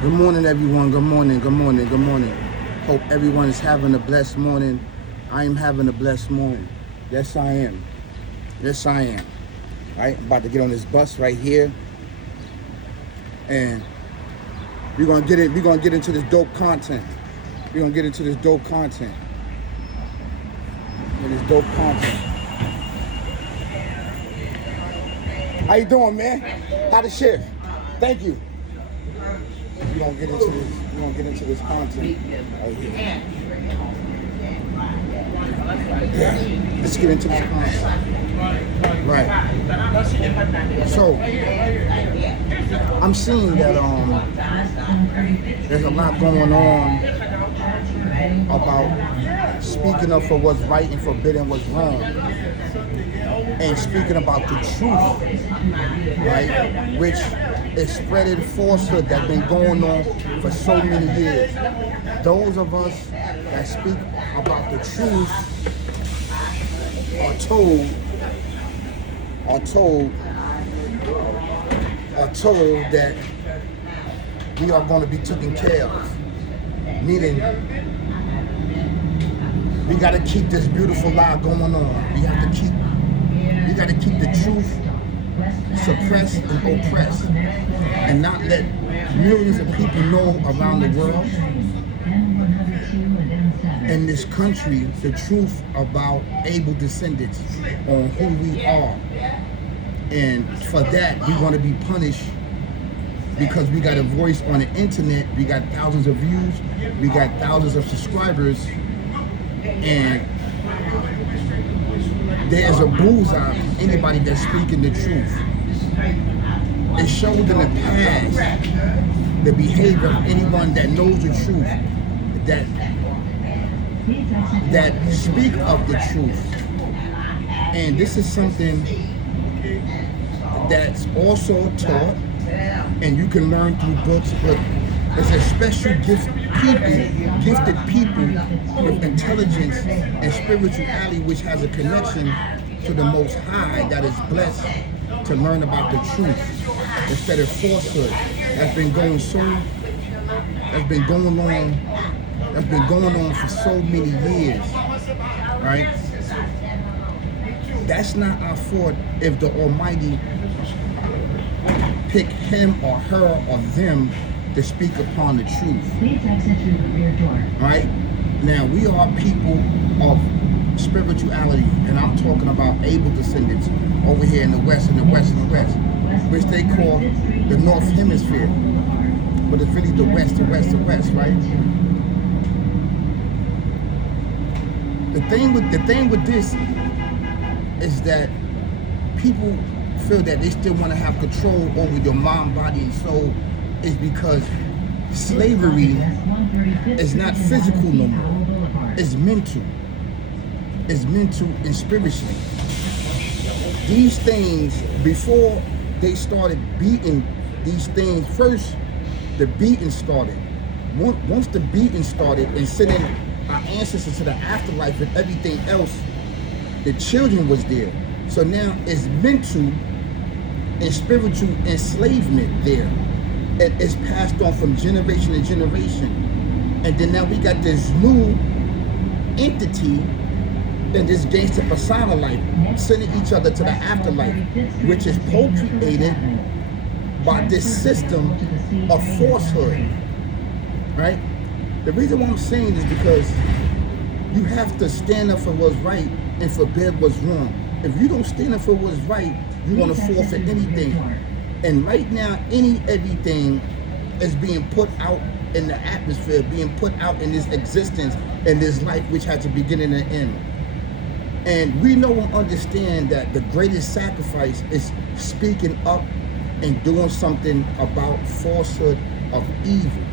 Good morning, everyone. Good morning, good morning, good morning. Hope everyone is having a blessed morning. I am having a blessed morning. Yes, I am. Yes, I am. All right, I'm about to get on this bus right here, and we're gonna get it. We're gonna get into this dope content. We're gonna get into this dope content. And this dope content. How you doing, man? How the shift? Thank you. We're gonna get into this. We're gonna get into this content right here. Yeah, let's get into this content. Right. So I'm seeing that there's a lot going on about speaking up for what's right and forbidding what's wrong, and speaking about the truth, right, which is spreading falsehood that's been going on for so many years. Those of us that speak about the truth are told that we are going to be taken care of. Meaning, we got to keep this beautiful lie going on. We got to keep the truth suppressed and oppressed, and not let millions of people know around the world, in this country, the truth about able descendants on who we are. And for that, we want to be punished because we got a voice on the internet. We got thousands of views. We got thousands of subscribers. And there's a bullseye on anybody that's speaking the truth. It showed in the past the behavior of anyone that knows the truth, that speak of the truth. And this is something that's also taught, and you can learn through books, but it's a special gifted people with intelligence and spirituality, which has a connection to the Most High, that is blessed to learn about the truth instead of falsehood. That's been going on for so many years, right? That's not our fault if the Almighty pick him or her or them to speak upon the truth. Please exit through the rear door. Right? Now, we are people of spirituality, and I'm talking about able descendants over here in the West, which they call the North Hemisphere. But it's really the West, right? The thing with this is that people feel that they still want to have control over your mind, body, and soul, is because slavery is not physical no more. It's mental. It's mental and spiritual. These things, before they started beating these things, first the beating started. Once the beating started and sending our ancestors to the afterlife and everything else, the children was there. So now it's mental and spiritual enslavement there. And it's passed on from generation to generation. And then now we got this new entity in this gangster persona life, sending each other to the afterlife, which is co-created by this system of falsehood, right? The reason why I'm saying is because you have to stand up for what's right and forbid what's wrong. If you don't stand up for what's right, you want to forfeit anything. And right now, everything is being put out in the atmosphere, being put out in this existence, in this life, which has a beginning and end. And we know and understand that the greatest sacrifice is speaking up and doing something about falsehood of evil,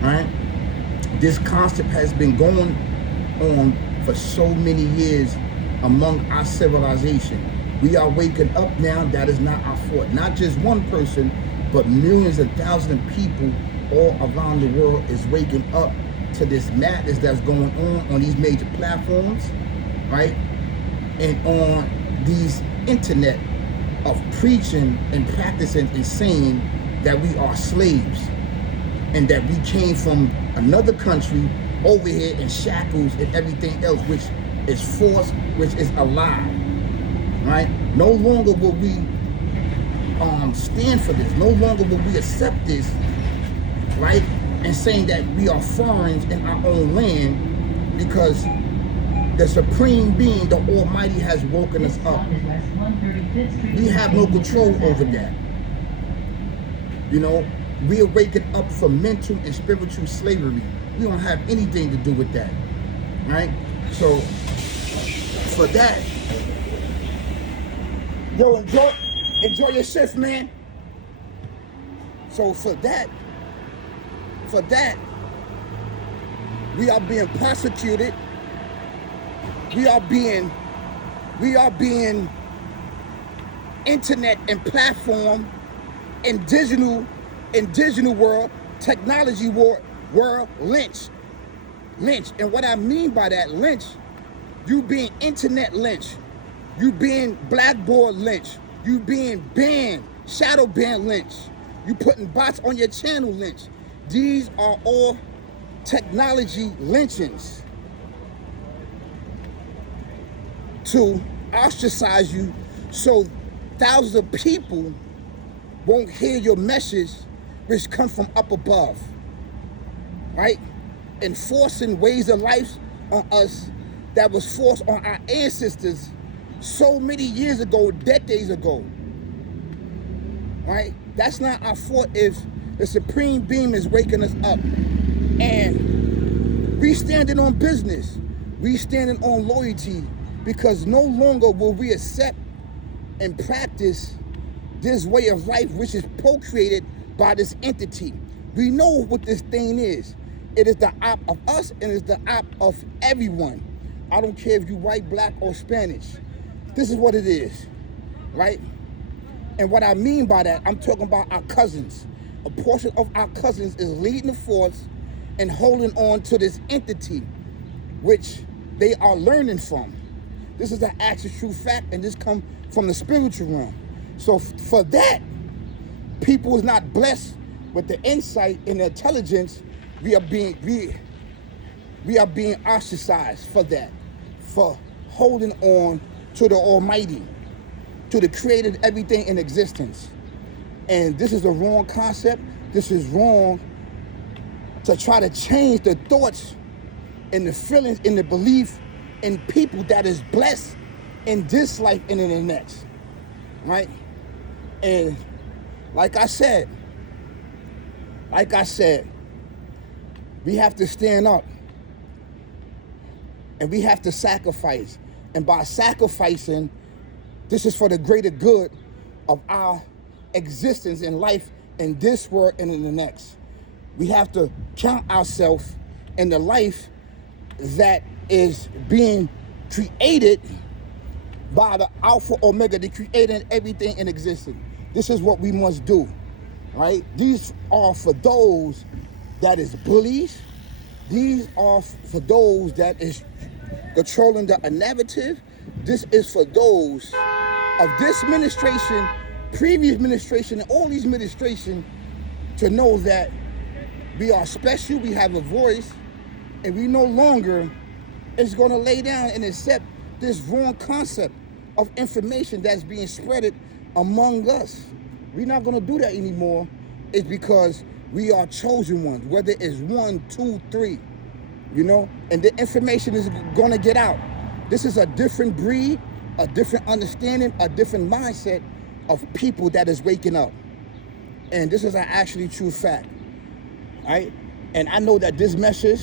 right? This concept has been going on for so many years among our civilization. We are waking up now. That is not our fault. Not just one person, but millions and thousands of people all around the world is waking up to this madness that's going on these major platforms, right? And on these internet of preaching and practicing and saying that we are slaves. and that we came from another country over here in shackles and everything else, which is force, which is a lie, right? No longer will we stand for this. No longer will we accept this, right? And saying that we are foreigners in our own land, because the Supreme Being, the Almighty, has woken us up. We have no control over that. You know, we are waking up from mental and spiritual slavery. We don't have anything to do with that, right? So, for that, yo, enjoy your shift, man. So for that, we are being persecuted. We are being internet and platform and digital world, technology world lynched. And what I mean by that, lynch, you being internet lynch, you being blackboard lynch, you being banned, shadow ban lynch, you putting bots on your channel lynch. These are all technology lynchings to ostracize you, so thousands of people won't hear your message, which come from up above, right? Enforcing ways of life on us that was forced on our ancestors so many years ago, decades ago, right? That's not our fault if the Supreme Being is waking us up. And we standing on business. We standing on loyalty, because no longer will we accept and practice this way of life, which is procreated by this entity. We know what this thing is. It is the op of us, and it's the op of everyone. I don't care if you white, black, or Spanish. This is what it is, right? And what I mean by that, I'm talking about our cousins. A portion of our cousins is leading the force and holding on to this entity, which they are learning from. This is an actual true fact, and this comes from the spiritual realm. So for that, people is not blessed with the insight and the intelligence. We are being ostracized for that, for holding on to the Almighty, to the created everything in existence. And this is a wrong concept. This is wrong to try to change the thoughts and the feelings and the belief in people that is blessed in this life and in the next, right? And like I said, we have to stand up, and we have to sacrifice. And by sacrificing, this is for the greater good of our existence in life in this world and in the next. We have to count ourselves in the life that is being created by the Alpha Omega, the creator everything in existence. This is what we must do, right? These are for those that is bullies. These are for those that is controlling the narrative. This is for those of this administration, previous administration, and all these administration, to know that we are special, we have a voice, and we no longer is going to lay down and accept this wrong concept of information that's being spreaded among us. We're not going to do that anymore. It's because we are chosen ones, whether it's 1, 2, 3, you know, and the information is going to get out. This is a different breed, a different understanding, a different mindset of people that is waking up. And this is an actually true fact, right? And I know that this message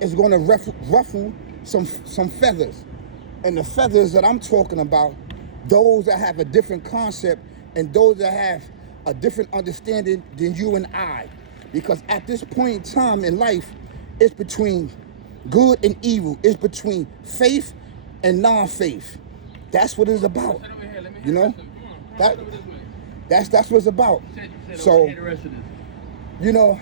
is going to ruffle some feathers. And the feathers that I'm talking about, those that have a different concept and those that have a different understanding than you and I. Because at this point in time in life, it's between good and evil. It's between faith and non-faith. That's what it's about. You know? That's what it's about. So, you know,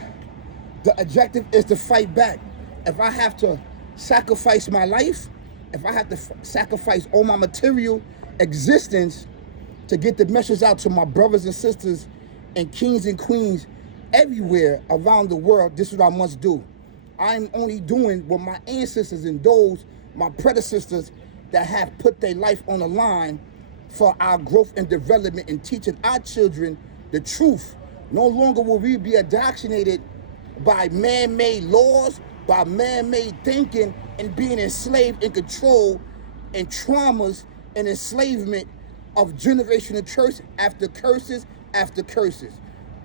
the objective is to fight back. If I have to sacrifice my life, if I have to sacrifice all my material existence to get the message out to my brothers and sisters and kings and queens everywhere around the world, this is what I must do. I'm only doing what my ancestors and those, my predecessors that have put their life on the line for our growth and development and teaching our children the truth. No longer will we be indoctrinated by man-made laws, by man-made thinking, and being enslaved and controlled and traumas and enslavement of generational curse after curses after curses.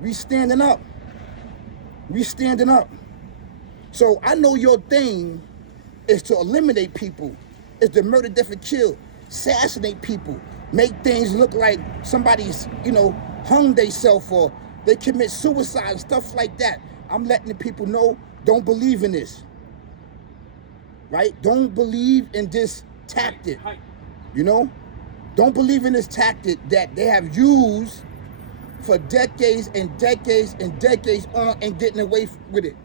We standing up. We standing up. So I know your thing is to eliminate people, is to murder, death, and kill, assassinate people, make things look like somebody's, hung themselves or they commit suicide and stuff like that. I'm letting the people know, don't believe in this. Right? Don't believe in this tactic. Don't believe in this tactic that they have used for decades and decades and decades on and getting away with it.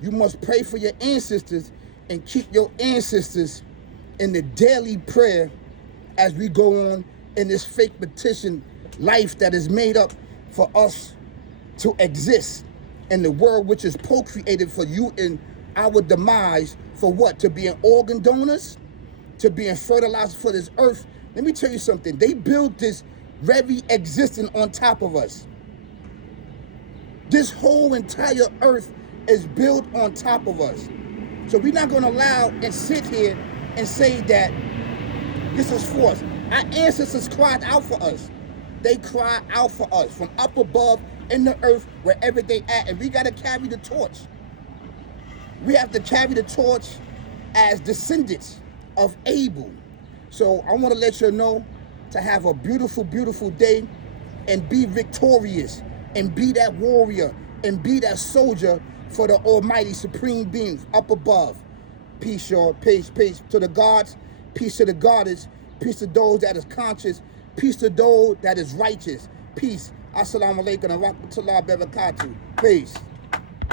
You must pray for your ancestors and keep your ancestors in the daily prayer as we go on in this fake petition life that is made up for us to exist in the world which is procreated for you and our demise. For what? To be an organ donors? To be in fertilizer for this earth? Let me tell you something. They built this very existence on top of us. This whole entire earth is built on top of us. So we're not going to allow and sit here and say that this is forced. Our ancestors cried out for us. They cried out for us from up above in the earth, wherever they at. And we got to carry the torch. We have to carry the torch as descendants of Abel. So I want to let you know to have a beautiful, beautiful day and be victorious and be that warrior and be that soldier for the almighty supreme beings up above. Peace, y'all. Peace, peace to the gods. Peace to the goddess. Peace to those that is conscious. Peace to those that is righteous. Peace. Assalamu alaikum wa rahmatullahi wa barakatuh. Peace.